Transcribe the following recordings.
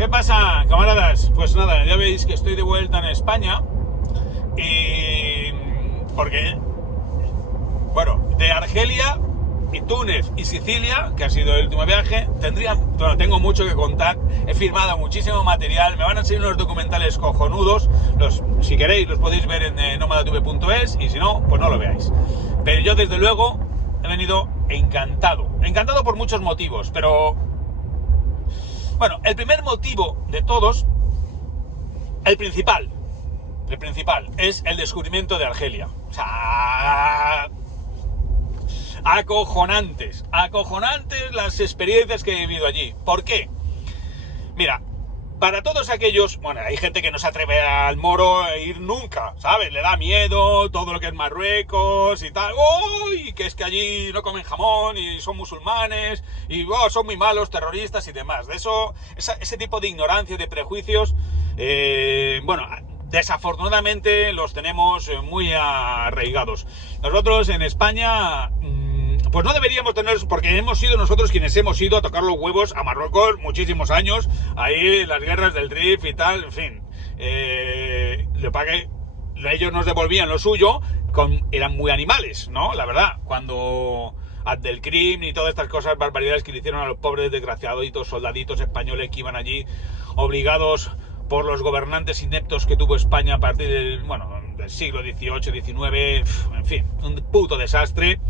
¿Qué pasa, camaradas? Pues nada, ya veis que estoy de vuelta en España y... porque, bueno, de Argelia y Túnez y Sicilia, que ha sido el último viaje, tengo mucho que contar. He firmado muchísimo material, me van a salir unos documentales cojonudos. Si queréis los podéis ver en nomadatv.es y si no, pues no lo veáis. Pero yo desde luego he venido encantado por muchos motivos, pero bueno, el primer motivo de todos, el principal es el descubrimiento de Argelia. O sea, acojonantes las experiencias que he vivido allí. ¿Por qué? Mira, para todos aquellos, bueno, hay gente que no se atreve al Moro a ir nunca, ¿sabes? Le da miedo todo lo que es Marruecos y tal. ¡Uy! Que es que allí no comen jamón y son musulmanes y son muy malos, terroristas y demás. De eso, ese tipo de ignorancia y de prejuicios, bueno, desafortunadamente los tenemos muy arraigados. Nosotros en España... pues no deberíamos tener, porque hemos sido nosotros quienes hemos ido a tocar los huevos a Marruecos muchísimos años, ahí las guerras del Rif y tal, en fin. Lo que ellos nos devolvían lo suyo, eran muy animales, ¿no? La verdad, cuando Abdelkrim y todas estas cosas, barbaridades que le hicieron a los pobres desgraciaditos soldaditos españoles que iban allí obligados por los gobernantes ineptos que tuvo España a partir del siglo XVIII, XIX, en fin, un puto desastre.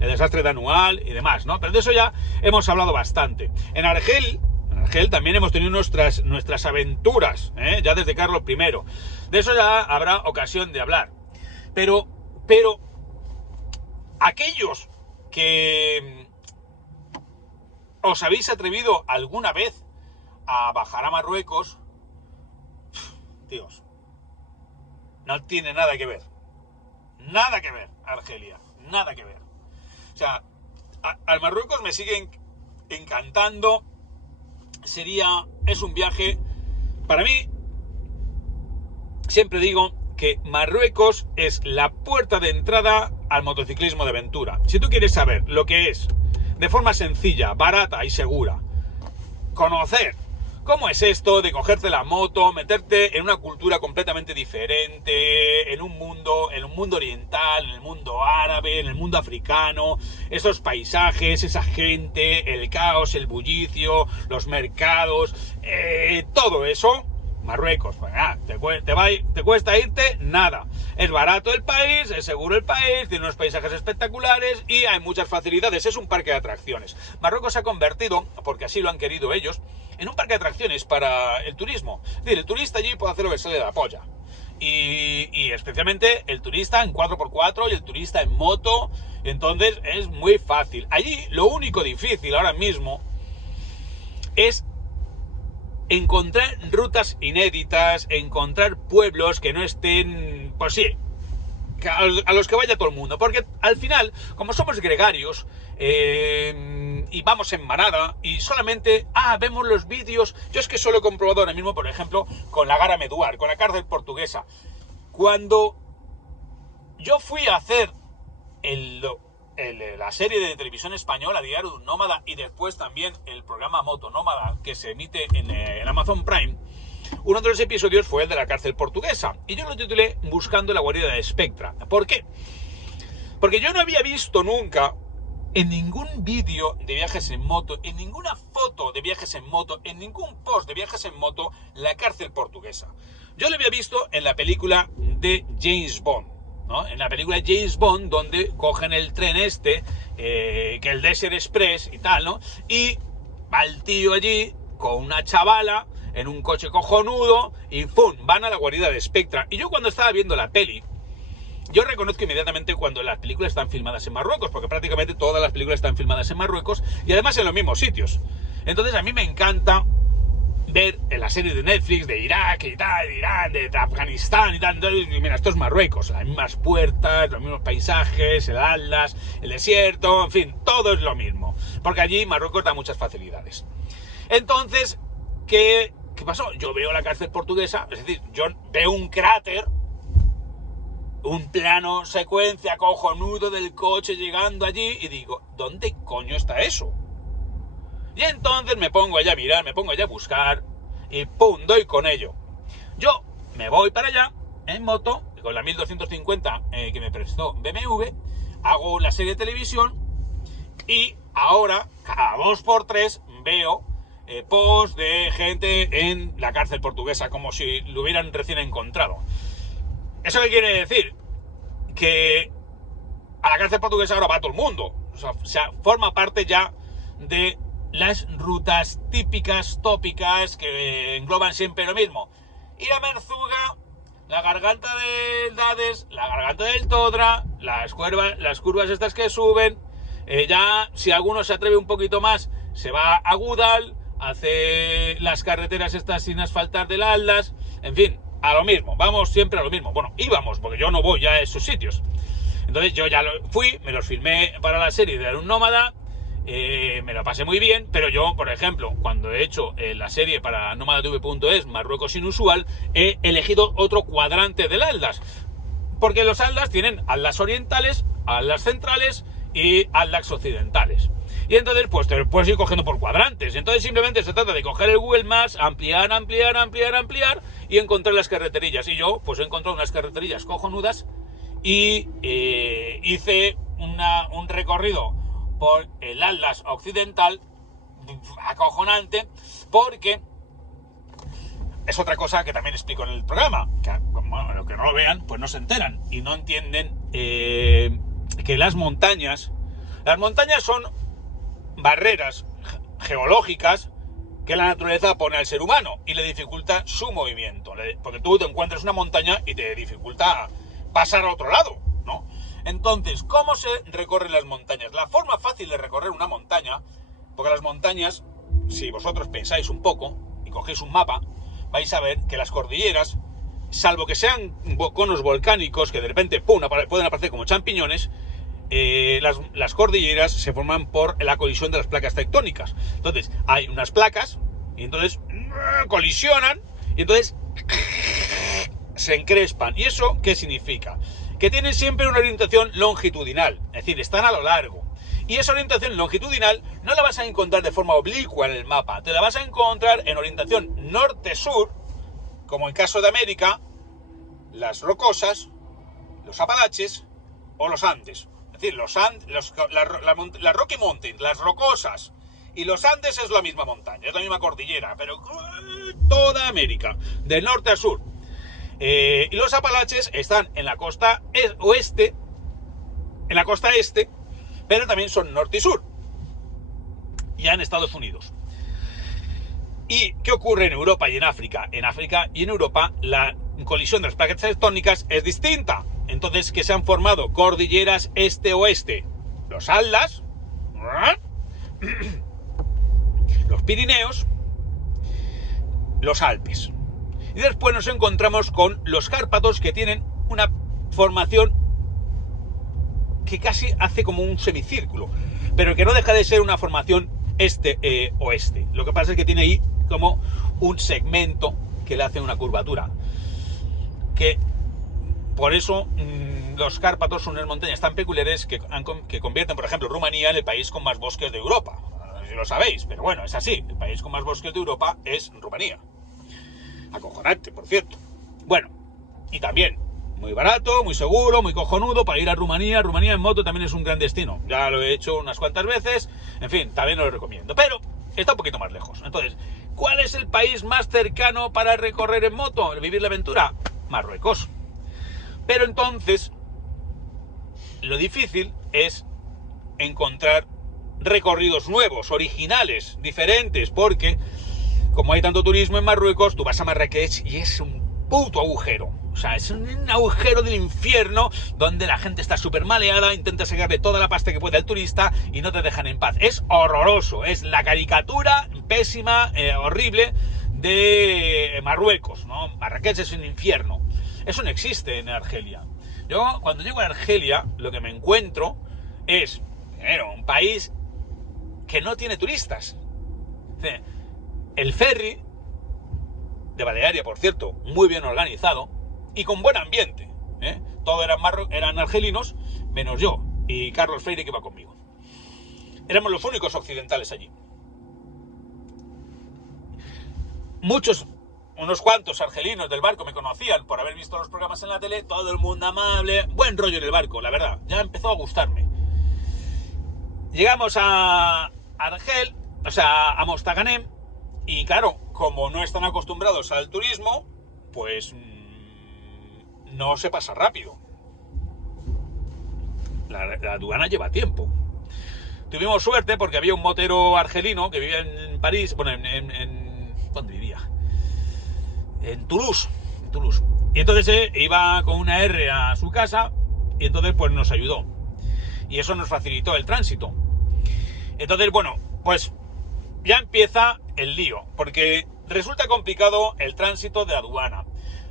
El desastre de Anual y demás, ¿no? Pero de eso ya hemos hablado bastante. En Argel también hemos tenido nuestras aventuras, ya desde Carlos I. De eso ya habrá ocasión de hablar. Pero aquellos que os habéis atrevido alguna vez a bajar a Marruecos, tíos, no tiene nada que ver. Nada que ver, Argelia. Nada que ver. O sea, al Marruecos me siguen encantando. Es un viaje, para mí, siempre digo que Marruecos es la puerta de entrada al motociclismo de aventura. Si tú quieres saber lo que es, de forma sencilla, barata y segura, conocer cómo es esto de cogerte la moto, meterte en una cultura completamente diferente, en un mundo oriental, en el mundo árabe, en el mundo africano, esos paisajes, esa gente, el caos, el bullicio, los mercados, todo eso, Marruecos, pues nada, te cuesta irte, nada. Es barato el país, es seguro el país, tiene unos paisajes espectaculares y hay muchas facilidades, es un parque de atracciones. Marruecos se ha convertido, porque así lo han querido ellos, en un parque de atracciones para el turismo. Es decir, el turista allí puede hacer lo que se le da la polla. Y especialmente el turista en 4x4 y el turista en moto, entonces es muy fácil. Allí lo único difícil ahora mismo es encontrar rutas inéditas, encontrar pueblos que no estén, pues sí, a los que vaya todo el mundo, porque al final, como somos gregarios y vamos en manada y solamente vemos los vídeos, yo es que solo he comprobado ahora mismo, por ejemplo, con la Gara Meduar, con la cárcel portuguesa, cuando yo fui a hacer la serie de televisión española Diario de un Nómada y después también el programa Moto Nómada que se emite en Amazon Prime, uno de los episodios fue el de la cárcel portuguesa y yo lo titulé Buscando la guarida de Spectra. ¿Por qué? Porque yo no había visto nunca en ningún vídeo de viajes en moto, en ninguna foto de viajes en moto, en ningún post de viajes en moto, la cárcel portuguesa. Yo lo había visto en la película de James Bond, ¿no? En la película de James Bond, donde cogen el tren que el Desert Express y tal, ¿no? Y va el tío allí con una chavala en un coche cojonudo y ¡pum! Van a la guarida de Spectra. Y yo cuando estaba viendo la peli, yo reconozco inmediatamente cuando las películas están filmadas en Marruecos, porque prácticamente todas las películas están filmadas en Marruecos y además en los mismos sitios. Entonces a mí me encanta ver en la serie de Netflix de Irak y tal, de Irán, de Afganistán y tal. Entonces, mira, esto es Marruecos, las mismas puertas, los mismos paisajes, el Atlas, el desierto, en fin, todo es lo mismo. Porque allí Marruecos da muchas facilidades. Entonces, ¿qué pasó? Yo veo la cárcel portuguesa, es decir, yo veo un cráter, un plano secuencia cojonudo del coche llegando allí y digo, ¿dónde coño está eso? Y entonces me pongo allá a mirar, me pongo allá a buscar y ¡pum! Doy con ello. Yo me voy para allá en moto, con la 1250 que me prestó BMW, hago la serie de televisión y ahora, cada 2x3, veo posts de gente en la cárcel portuguesa, como si lo hubieran recién encontrado. ¿Eso qué quiere decir? Que a la cárcel portuguesa ahora va todo el mundo. O sea, forma parte ya de las rutas típicas, tópicas, que engloban siempre lo mismo. Ir a Merzuga, la garganta del Dades, la garganta del Todra, las curvas estas que suben. Ya, si alguno se atreve un poquito más, se va a Gudal, hace las carreteras estas sin asfaltar del Aldas, en fin, a lo mismo, vamos siempre a lo mismo. Bueno, íbamos, porque yo no voy ya a esos sitios. Entonces yo ya fui, me los filmé para la serie de un nómada, me lo pasé muy bien, pero yo, por ejemplo, cuando he hecho la serie para nómadatv.es, Marruecos Inusual, he elegido otro cuadrante del Aldas, porque los Aldas tienen Aldas orientales, Aldas centrales y Aldas occidentales. Y entonces, pues te puedes ir cogiendo por cuadrantes. Entonces simplemente se trata de coger el Google Maps, ampliar y encontrar las carreterillas. Y yo, pues he encontrado unas carreterillas cojonudas y hice un recorrido por el Atlas occidental acojonante, porque es otra cosa que también explico en el programa, que bueno, los que no lo vean pues no se enteran y no entienden que las montañas son barreras geológicas que la naturaleza pone al ser humano y le dificulta su movimiento, porque tú te encuentras una montaña y te dificulta pasar a otro lado, ¿no? Entonces, ¿cómo se recorren las montañas? La forma fácil de recorrer una montaña, porque las montañas, si vosotros pensáis un poco y cogéis un mapa, vais a ver que las cordilleras, salvo que sean conos volcánicos que de repente pueden aparecer como champiñones, las cordilleras se forman por la colisión de las placas tectónicas. Entonces, hay unas placas y entonces colisionan y entonces se encrespan. ¿Y eso qué significa? Que tienen siempre una orientación longitudinal, es decir, están a lo largo. Y esa orientación longitudinal no la vas a encontrar de forma oblicua en el mapa, te la vas a encontrar en orientación norte-sur, como en caso de América, las Rocosas, los Apalaches o los Andes. Es decir, la Rocky Mountain, las Rocosas y los Andes es la misma montaña, es la misma cordillera, pero toda América, de norte a sur. Y los Apalaches están en la costa oeste, en la costa este, pero también son norte y sur, ya en Estados Unidos. ¿Y qué ocurre en Europa y en África? En África y en Europa la colisión de las placas tectónicas es distinta. Entonces, ¿qué se han formado? Cordilleras este-oeste. Los Atlas, los Pirineos, los Alpes. Y después nos encontramos con los Cárpatos, que tienen una formación que casi hace como un semicírculo, pero que no deja de ser una formación este-oeste. Lo que pasa es que tiene ahí como un segmento que le hace una curvatura. Que por eso los Cárpatos son unas montañas tan peculiares que convierten, por ejemplo, Rumanía en el país con más bosques de Europa. No sé si lo sabéis, pero bueno, es así. El país con más bosques de Europa es Rumanía. Acojonante, por cierto. Bueno, y también muy barato, muy seguro, muy cojonudo para ir a Rumanía. Rumanía en moto también es un gran destino. Ya lo he hecho unas cuantas veces. En fin, también lo recomiendo. Pero está un poquito más lejos. Entonces, ¿cuál es el país más cercano para recorrer en moto, vivir la aventura? Marruecos. Pero entonces, lo difícil es encontrar recorridos nuevos, originales, diferentes, porque como hay tanto turismo en Marruecos, tú vas a Marrakech y es un puto agujero. O sea, es un agujero del infierno donde la gente está súper maleada, intenta sacarle toda la pasta que puede al turista y no te dejan en paz. Es horroroso, es la caricatura pésima, horrible de Marruecos, ¿no? Marrakech es un infierno. Eso no existe en Argelia. Yo, cuando llego a Argelia, lo que me encuentro es, primero, un país que no tiene turistas. El ferry de Balearia, por cierto, muy bien organizado y con buen ambiente, ¿eh? Todos eran argelinos, menos yo y Carlos Freire, que iba conmigo. Éramos los únicos occidentales allí. unos cuantos argelinos del barco me conocían por haber visto los programas en la tele, todo el mundo amable, buen rollo en el barco, la verdad, ya empezó a gustarme. Llegamos a Argel, o sea, a Mostaganem, y claro, como no están acostumbrados al turismo, pues no se pasa rápido. La aduana lleva tiempo. Tuvimos suerte porque había un motero argelino que vivía en París, bueno, ¿dónde vivía? En Toulouse. Y entonces iba con una R a su casa y entonces pues nos ayudó. Y eso nos facilitó el tránsito. Entonces, bueno, pues ya empieza el lío, porque resulta complicado el tránsito de aduana.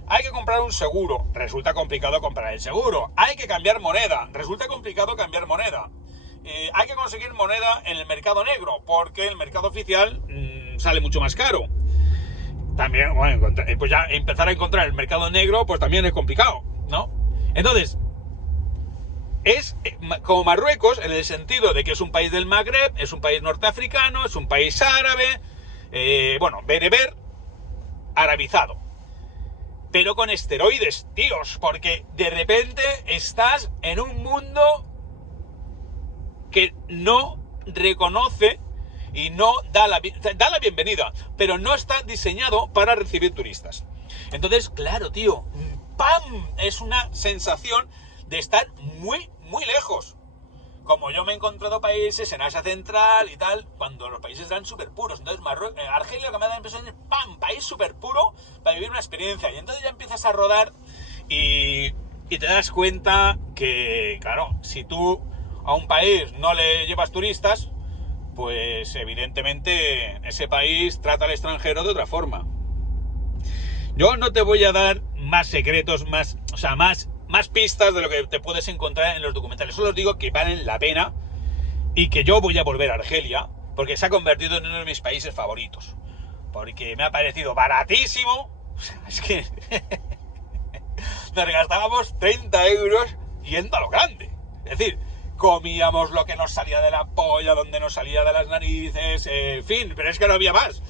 Hay que comprar un seguro, resulta complicado comprar el seguro. Hay que cambiar moneda, resulta complicado cambiar moneda. Hay que conseguir moneda en el mercado negro, porque el mercado oficial sale mucho más caro. También, bueno, pues ya empezar a encontrar el mercado negro, pues también es complicado, ¿no? Entonces, es como Marruecos en el sentido de que es un país del Magreb, es un país norteafricano, es un país árabe, bereber, arabizado. Pero con esteroides, tíos, porque de repente estás en un mundo que no reconoce y no da la bienvenida, pero no está diseñado para recibir turistas. Entonces, claro, tío, ¡pam! Es una sensación de estar muy, muy lejos. Como yo me he encontrado países en Asia Central y tal, cuando los países eran súper puros. Entonces, Argelia, lo que me da la impresión es ¡pam! País súper puro para vivir una experiencia. Y entonces ya empiezas a rodar y te das cuenta que, claro, si tú a un país no le llevas turistas, pues evidentemente ese país trata al extranjero de otra forma. Yo no te voy a dar más secretos, más pistas de lo que te puedes encontrar en los documentales. Solo os digo que valen la pena y que yo voy a volver a Argelia porque se ha convertido en uno de mis países favoritos. Porque me ha parecido baratísimo. Es que nos gastábamos 30 euros yendo a lo grande. Es decir, comíamos lo que nos salía de la polla, donde nos salía de las narices, en fin, pero es que no había más.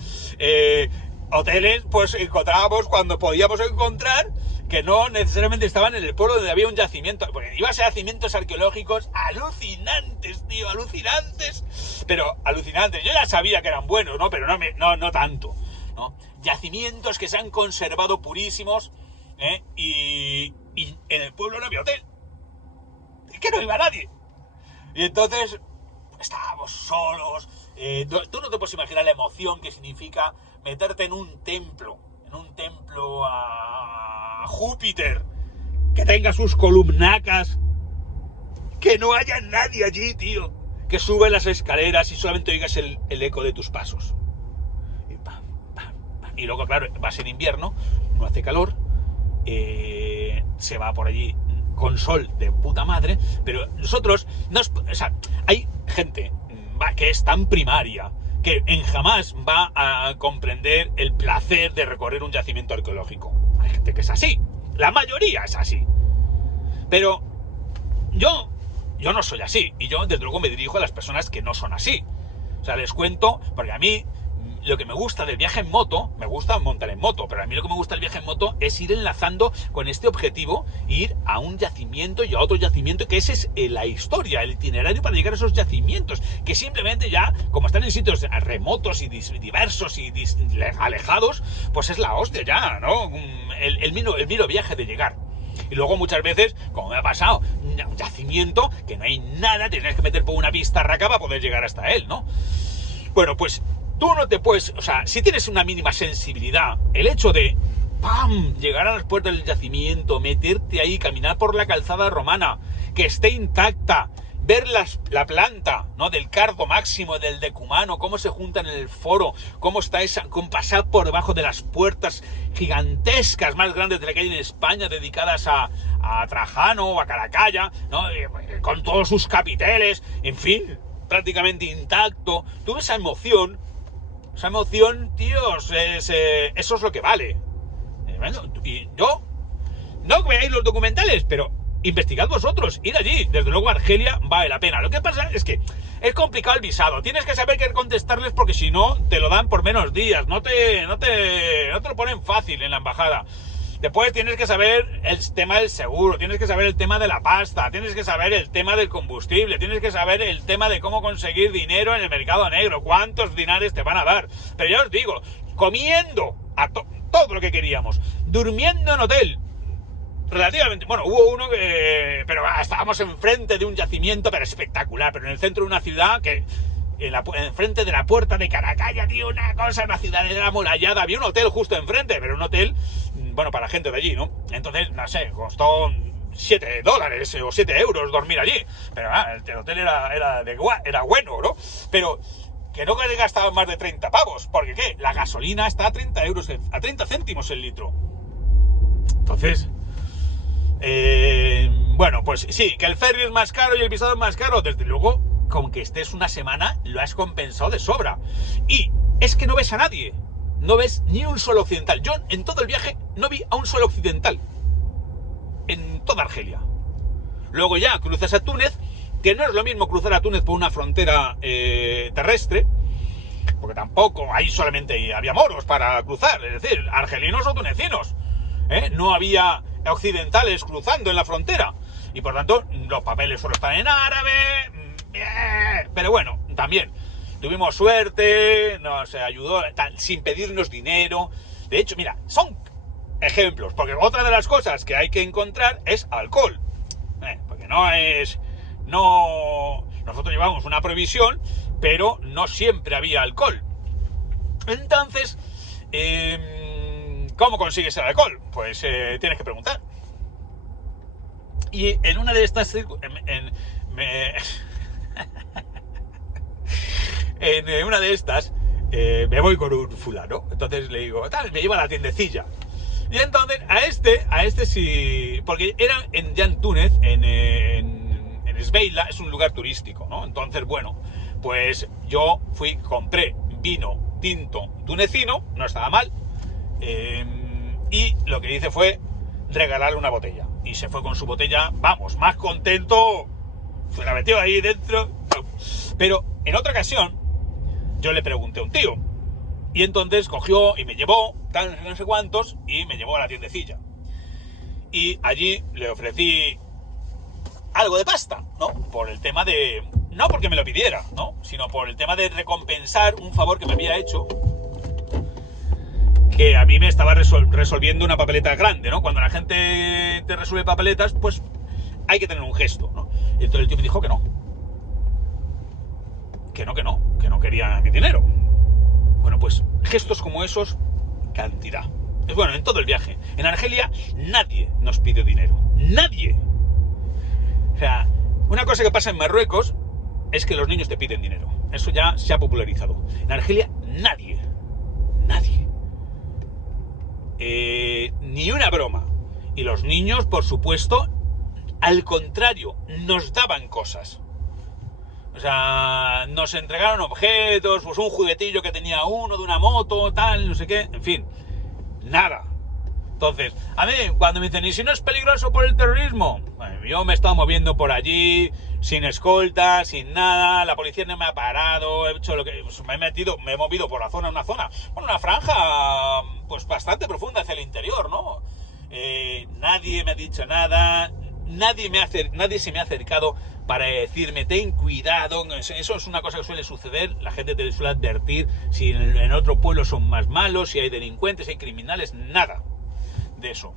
Hoteles, pues encontrábamos cuando podíamos encontrar, que no necesariamente estaban en el pueblo donde había un yacimiento. Porque ibas a yacimientos arqueológicos alucinantes, tío, alucinantes. Pero alucinantes. Yo ya sabía que eran buenos, ¿no? Pero no tanto, ¿no? Yacimientos que se han conservado purísimos, y en el pueblo no había hotel. Es que no iba nadie. Y entonces estábamos solos. Tú no te puedes imaginar la emoción que significa meterte en un templo a Júpiter, que tenga sus columnacas, que no haya nadie allí, tío, que sube las escaleras y solamente oigas el eco de tus pasos. Y, pam, pam, pam. Y luego, claro, va a ser invierno, no hace calor, se va por allí con sol de puta madre, pero nosotros, hay gente que es tan primaria que jamás va a comprender el placer de recorrer un yacimiento arqueológico. Hay gente que es así, la mayoría es así, pero yo no soy así, y yo desde luego me dirijo a las personas que no son así. O sea, les cuento, porque a mí lo que me gusta del viaje en moto, me gusta montar en moto, pero a mí lo que me gusta del viaje en moto es ir enlazando con este objetivo, ir a un yacimiento y a otro yacimiento, que ese es la historia, el itinerario para llegar a esos yacimientos, que simplemente ya, como están en sitios remotos y diversos y alejados, pues es la hostia ya, ¿no? El mero viaje de llegar. Y luego muchas veces, como me ha pasado, un yacimiento que no hay nada, tienes que meter por una pista raca para poder llegar hasta él, ¿no? Bueno, pues tú no te puedes, si tienes una mínima sensibilidad, el hecho de ¡pam! Llegar a las puertas del yacimiento, meterte ahí, caminar por la calzada romana, que esté intacta, ver la planta, ¿no? Del Cardo Máximo, del Decumano, cómo se juntan en el foro, cómo está con pasar por debajo de las puertas gigantescas, más grandes de la que hay en España, dedicadas a Trajano o a Caracalla, ¿no? Con todos sus capiteles, en fin, prácticamente intacto. Tú esa emoción, tíos, eso es lo que vale. Y yo, no veáis los documentales, pero investigad vosotros, ir allí. Desde luego Argelia vale la pena. Lo que pasa es que es complicado el visado. Tienes que saber qué contestarles porque si no, te lo dan por menos días. No te lo ponen fácil en la embajada. Después tienes que saber el tema del seguro, tienes que saber el tema de la pasta, tienes que saber el tema del combustible, tienes que saber el tema de cómo conseguir dinero en el mercado negro, cuántos dinares te van a dar. Pero ya os digo, comiendo todo lo que queríamos, durmiendo en hotel, relativamente, bueno, hubo uno que, pero estábamos enfrente de un yacimiento, pero espectacular, pero en el centro de una ciudad que, enfrente de la puerta de Caracalla, tío, una cosa, una ciudad amurallada, había un hotel justo enfrente, pero un hotel, bueno, para la gente de allí, ¿no? Entonces, no sé, costó $7 o 7 euros dormir allí, pero el hotel era bueno, ¿no? Pero que no gastaban más de 30 pavos, porque ¿qué? La gasolina está a 30 euros, a 30 céntimos el litro. Entonces, bueno, pues sí, que el ferry es más caro y el visado es más caro, desde luego, con que estés una semana, lo has compensado de sobra. Y es que no ves a nadie, no ves ni un solo occidental. Yo en todo el viaje no vi a un solo occidental, en toda Argelia. Luego ya cruzas a Túnez, que no es lo mismo cruzar a Túnez por una frontera terrestre, porque tampoco ahí solamente había moros para cruzar, es decir, argelinos o tunecinos, no había occidentales cruzando en la frontera, y por tanto los papeles solo están en árabe, pero bueno, también tuvimos suerte, nos ayudó sin pedirnos dinero. De hecho, mira, son ejemplos, porque otra de las cosas que hay que encontrar es alcohol, porque nosotros llevamos una provisión, pero no siempre había alcohol. Entonces, ¿cómo consigues el alcohol? Pues tienes que preguntar. Y en una de estas en una de estas me voy con un fulano, entonces le digo, tal, me lleva a la tiendecilla. Y entonces a este sí, porque era ya en Túnez, en Esbeila, es un lugar turístico, ¿no? Entonces, bueno, pues yo compré vino tinto tunecino, no estaba mal, y lo que hice fue regalarle una botella. Y se fue con su botella, vamos, más contento, se la metió ahí dentro. Pero en otra ocasión, yo le pregunté a un tío, y entonces cogió y me llevó, no sé cuántos, y me llevó a la tiendecilla. Y allí le ofrecí algo de pasta, ¿no? Por el tema de... No porque me lo pidiera, ¿no? Sino por el tema de recompensar un favor que me había hecho, que a mí me estaba resolviendo una papeleta grande, ¿no? Cuando la gente te resuelve papeletas, pues hay que tener un gesto, ¿no? Y entonces el tío me dijo que no quería mi dinero. Bueno, pues gestos como esos, cantidad. Es bueno, en todo el viaje. En Argelia nadie nos pide dinero. Nadie. O sea, una cosa que pasa en Marruecos es que los niños te piden dinero. Eso ya se ha popularizado. En Argelia nadie. Ni una broma. Y los niños, por supuesto, al contrario, nos daban cosas. O sea, nos entregaron objetos, pues un juguetillo que tenía uno de una moto, tal, no sé qué, en fin, nada. Entonces, a mí, cuando me dicen, ¿y si no es peligroso por el terrorismo? Bueno, yo me he estado moviendo por allí, sin escolta, sin nada, la policía no me ha parado, he hecho lo que... Pues me he movido por una franja, pues bastante profunda hacia el interior, ¿no? Nadie me ha dicho nada, nadie se me ha acercado para decirme, ten cuidado. Eso es una cosa que suele suceder, la gente te suele advertir si en otro pueblo son más malos, si hay delincuentes, si hay criminales, nada de eso.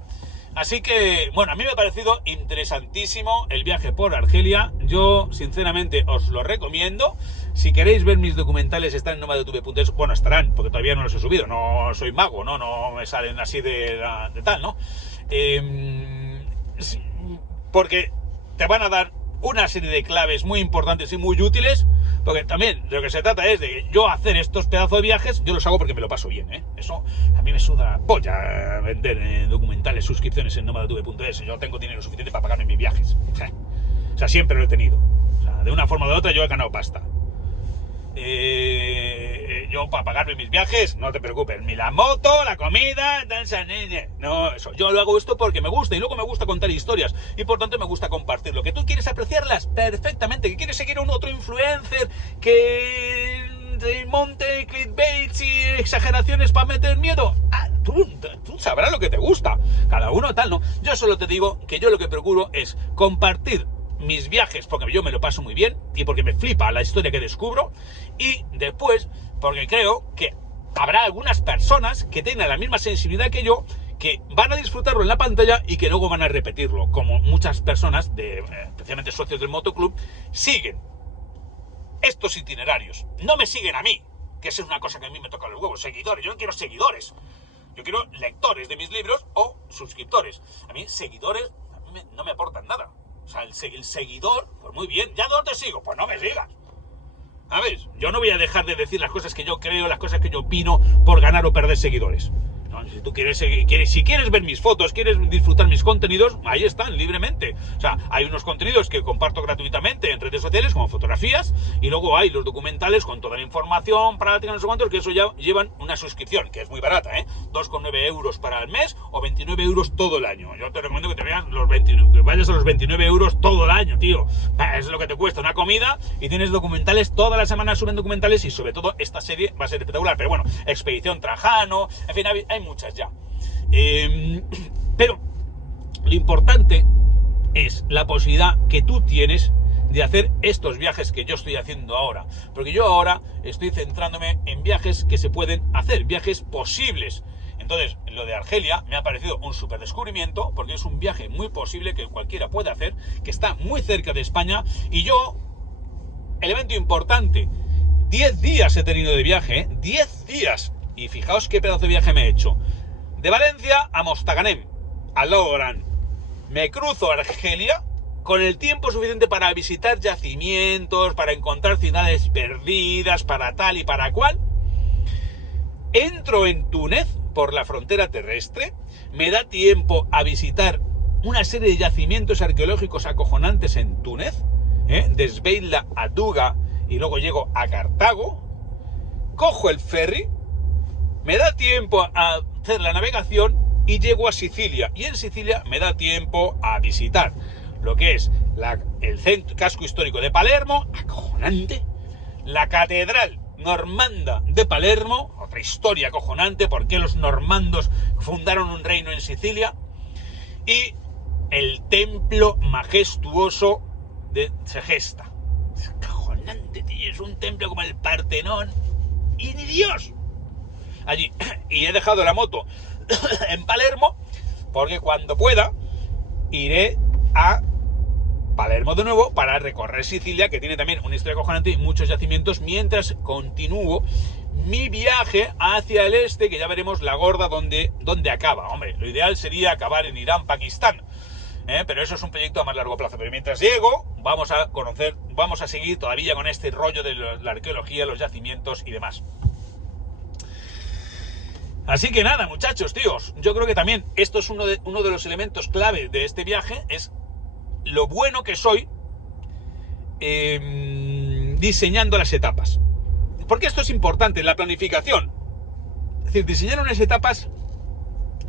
Así que, bueno, a mí me ha parecido interesantísimo el viaje por Argelia. Yo, sinceramente, os lo recomiendo. Si queréis ver mis documentales, están en nomadotube.es. Bueno, estarán, porque todavía no los he subido. No soy mago, no me salen así de tal, ¿no? Porque te van a dar una serie de claves muy importantes y muy útiles, porque también de lo que se trata es de yo hacer estos pedazos de viajes, yo los hago porque me lo paso bien, ¿eh? Eso a mí me suda la polla vender documentales, suscripciones en nomadotube.es. Yo tengo dinero suficiente para pagarme mis viajes. O sea, siempre lo he tenido. O sea, de una forma o de otra yo he ganado pasta. yo para pagarme mis viajes, no te preocupes, ni la moto, la comida, no, eso, yo lo hago esto porque me gusta y luego me gusta contar historias y por tanto me gusta compartirlo. Que tú quieres apreciarlas perfectamente, que quieres seguir a un otro influencer que monte clickbaits y exageraciones para meter miedo, tú sabrás lo que te gusta, cada uno tal, ¿no? Yo solo te digo que yo lo que procuro es compartir mis viajes porque yo me lo paso muy bien y porque me flipa la historia que descubro, y después porque creo que habrá algunas personas que tengan la misma sensibilidad que yo, que van a disfrutarlo en la pantalla y que luego van a repetirlo, como muchas personas, especialmente socios del motoclub, siguen estos itinerarios. No me siguen a mí, que esa es una cosa que a mí me toca los huevos. Seguidores, yo no quiero seguidores, yo quiero lectores de mis libros o suscriptores. A mí seguidores no me aportan nada. O sea, el seguidor, pues muy bien, ¿ya dónde te sigo? Pues no me sigas. ¿Sabes? Yo no voy a dejar de decir las cosas que yo creo, las cosas que yo opino por ganar o perder seguidores. No, si tú si quieres ver mis fotos, quieres disfrutar mis contenidos, ahí están, libremente. O sea, hay unos contenidos que comparto gratuitamente en redes sociales, como fotografías, y luego hay los documentales con toda la información, práctica, no sé cuántos, que eso ya llevan una suscripción, que es muy barata, 2,9 euros para el mes o 29 euros todo el año. Yo te recomiendo que te veas que vayas a los 29 euros todo el año, tío. Es lo que te cuesta una comida y tienes documentales, toda la semana suben documentales, y sobre todo esta serie va a ser espectacular. Pero bueno, Expedición Trajano, en fin, hay muchas ya. Pero lo importante es la posibilidad que tú tienes de hacer estos viajes que yo estoy haciendo ahora, porque yo ahora estoy centrándome en viajes que se pueden hacer, viajes posibles. Entonces, lo de Argelia me ha parecido un súper descubrimiento, porque es un viaje muy posible que cualquiera puede hacer, que está muy cerca de España, y yo, elemento importante, 10 días he tenido de viaje, 10 días, y fijaos qué pedazo de viaje me he hecho. De Valencia a Mostaganem, al lado Orán. Me cruzo a Argelia con el tiempo suficiente para visitar yacimientos, para encontrar ciudades perdidas, para tal y para cual. Entro en Túnez por la frontera terrestre, me da tiempo a visitar una serie de yacimientos arqueológicos acojonantes en Túnez, Desveila a Duga, y luego llego a Cartago, cojo el ferry, me da tiempo a hacer la navegación y llego a Sicilia, y en Sicilia me da tiempo a visitar lo que es el casco histórico de Palermo, acojonante, la catedral normanda de Palermo, otra historia acojonante, por qué los normandos fundaron un reino en Sicilia, y el templo majestuoso de Segesta. Es acojonante, tío, es un templo como el Partenón, y ni Dios. Allí, y he dejado la moto en Palermo, porque cuando pueda iré a Palermo de nuevo para recorrer Sicilia, que tiene también una historia acojonante y muchos yacimientos, mientras continúo mi viaje hacia el este, que ya veremos la gorda donde acaba. Hombre, lo ideal sería acabar en Irán, Pakistán, pero eso es un proyecto a más largo plazo. Pero mientras llego, vamos a seguir todavía con este rollo de la arqueología, los yacimientos y demás. Así que nada, muchachos, tíos, yo creo que también esto es uno de los elementos clave de este viaje, es lo bueno que soy diseñando las etapas. Porque esto es importante, la planificación. Es decir, diseñar unas etapas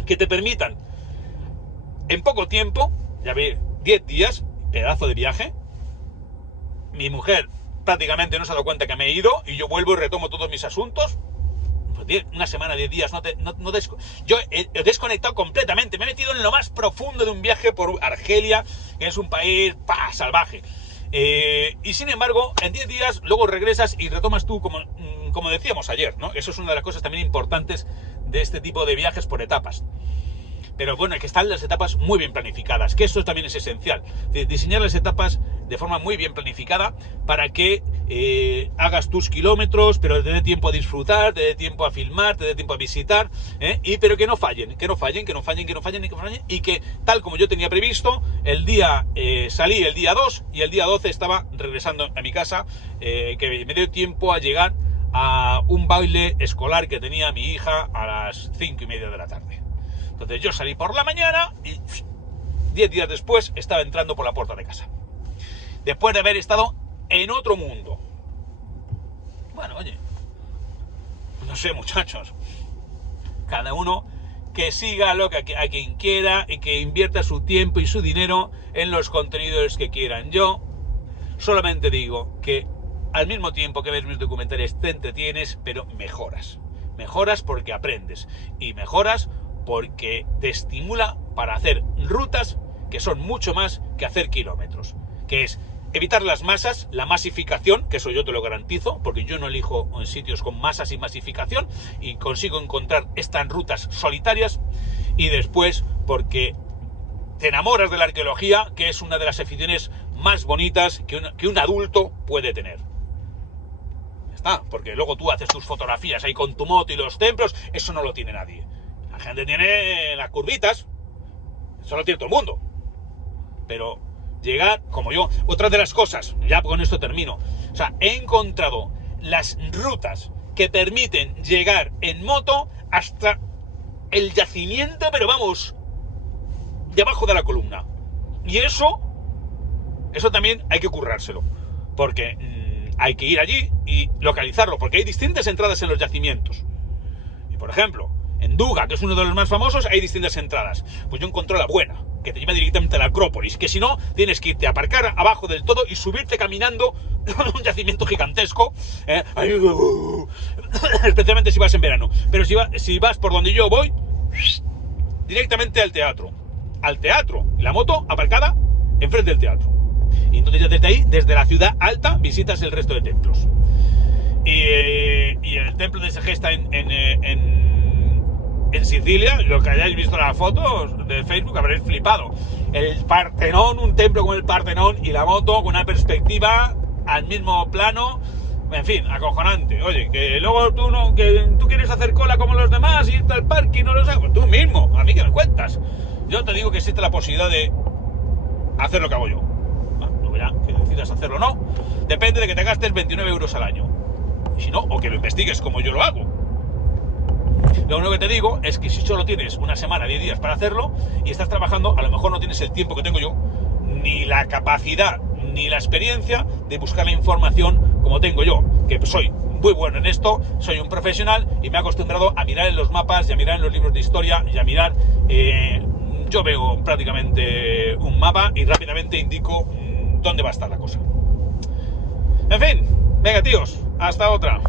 que te permitan en poco tiempo, ya ve, 10 días, pedazo de viaje. Mi mujer prácticamente no se ha dado cuenta que me he ido y yo vuelvo y retomo todos mis asuntos. Una semana, 10 días, yo he desconectado completamente, me he metido en lo más profundo de un viaje por Argelia, que es un país salvaje, y sin embargo en 10 días luego regresas y retomas tú, como decíamos ayer, ¿no? Eso es una de las cosas también importantes de este tipo de viajes por etapas. Pero bueno, hay que estar las etapas muy bien planificadas, que eso también es esencial. Diseñar las etapas de forma muy bien planificada para que hagas tus kilómetros, pero te dé tiempo a disfrutar, te dé tiempo a filmar, te dé tiempo a visitar, pero que no fallen, y que tal como yo tenía previsto, salí el día 2 y el día 12 estaba regresando a mi casa, que me dio tiempo a llegar a un baile escolar que tenía mi hija a las 5:30 de la tarde. Entonces yo salí por la mañana y 10 días después estaba entrando por la puerta de casa. Después de haber estado en otro mundo. Bueno, oye, no sé, muchachos, cada uno que siga lo que a quien quiera y que invierta su tiempo y su dinero en los contenidos que quieran. Yo solamente digo que al mismo tiempo que ves mis documentales te entretienes, pero mejoras. Mejoras porque aprendes y mejoras porque te estimula para hacer rutas que son mucho más que hacer kilómetros, que es evitar las masas, la masificación, que eso yo te lo garantizo, porque yo no elijo en sitios con masas y masificación y consigo encontrar estas rutas solitarias, y después porque te enamoras de la arqueología, que es una de las aficiones más bonitas que un adulto puede tener. Está, porque luego tú haces tus fotografías ahí con tu moto y los templos, eso no lo tiene nadie. La gente tiene las curvitas, eso lo tiene todo el mundo. Pero llegar, como yo, otra de las cosas, ya con esto termino, o sea, he encontrado las rutas que permiten llegar en moto hasta el yacimiento, pero vamos, debajo de la columna. Y eso también hay que currárselo, porque hay que ir allí y localizarlo, porque hay distintas entradas en los yacimientos. Y por ejemplo, en Duga, que es uno de los más famosos, hay distintas entradas. Pues yo encontré la buena, que te lleva directamente a la Acrópolis, que si no, tienes que irte a aparcar abajo del todo y subirte caminando un yacimiento gigantesco, especialmente si vas en verano. Pero si vas por donde yo voy, directamente al teatro, la moto aparcada enfrente del teatro. Y entonces ya desde ahí, desde la ciudad alta, visitas el resto de templos. Y el templo de Segesta en Sicilia, lo que hayáis visto las fotos de Facebook, habréis flipado. El Partenón, un templo como el Partenón, y la moto con una perspectiva al mismo plano, en fin, acojonante. Oye, que luego tú quieres hacer cola como los demás, irte al parque y no lo sé, pues tú mismo, a mí que me cuentas. Yo te digo que existe la posibilidad de hacer lo que hago yo. Luego ya, que decidas hacerlo o no, depende de que te gastes 29 euros al año. Y si no, o que lo investigues como yo lo hago. Lo único que te digo es que si solo tienes una semana, 10 días para hacerlo y estás trabajando, a lo mejor no tienes el tiempo que tengo yo, ni la capacidad, ni la experiencia de buscar la información como tengo yo, que soy muy bueno en esto, soy un profesional y me he acostumbrado a mirar en los mapas y a mirar en los libros de historia y a mirar, yo veo prácticamente un mapa y rápidamente indico dónde va a estar la cosa. En fin, venga tíos, hasta otra.